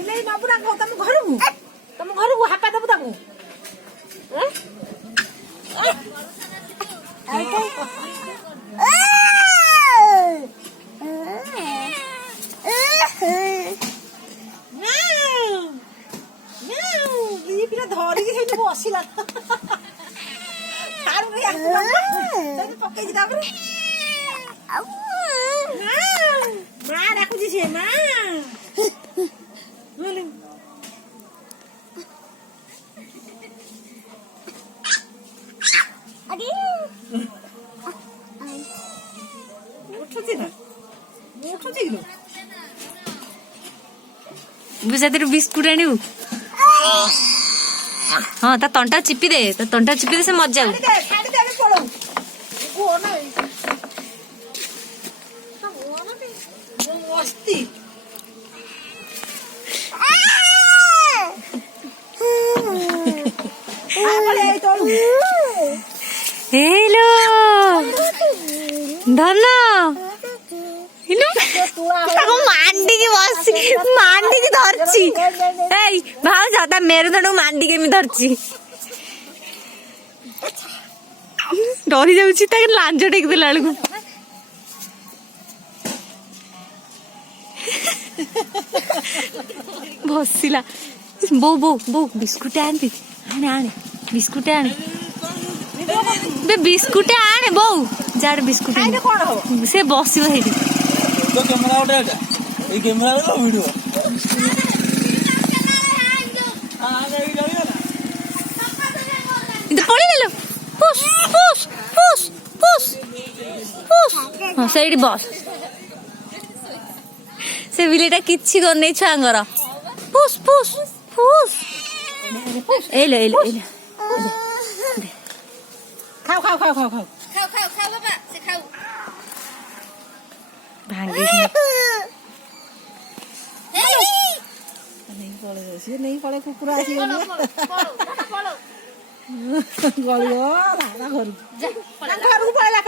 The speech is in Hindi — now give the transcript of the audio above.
ବିଲେଇ ନବୁ ନା ତମ ଘରକୁ ହାପା ଦବୁ ତାକୁ ଧରିକି ସେଇଠି ବସିଲା ପକେଇଛି ତାପରେ ମା ଡାକୁଛି ସିଏ ମା ଉଠୁଛି ନା ଉଠୁଛି କି बुझातिर बिस्कुट आनिउ हाँ ता तंटा चिपी दे से मजा आउ हेलो धन मांडी की बसी मांडी की धरची भाव जाता मेरे धनू मांडी के धरची डरी जाऊची ताके लांज टेक देला बेलकु बसिला बो बो बो बिस्कुट आने आने आने बिस्कुट आने बे बिस्कुट आने बो जाड़ बिस्कुट से बसिबो हेडी तो कैमरा उठा ये कैमरा लो वीडियो इधर पड़ी ले लो push push push push push हां सेडी बस से बिलेटा किछि कर नै छांगर पुश पुश पुश ए ले खाओ खाओ खाओ खाओ खाओ खाओ बाबा से खाओ भांगे नहीं पड़े कुकुरा आसी पळो गलियो घर को पळेला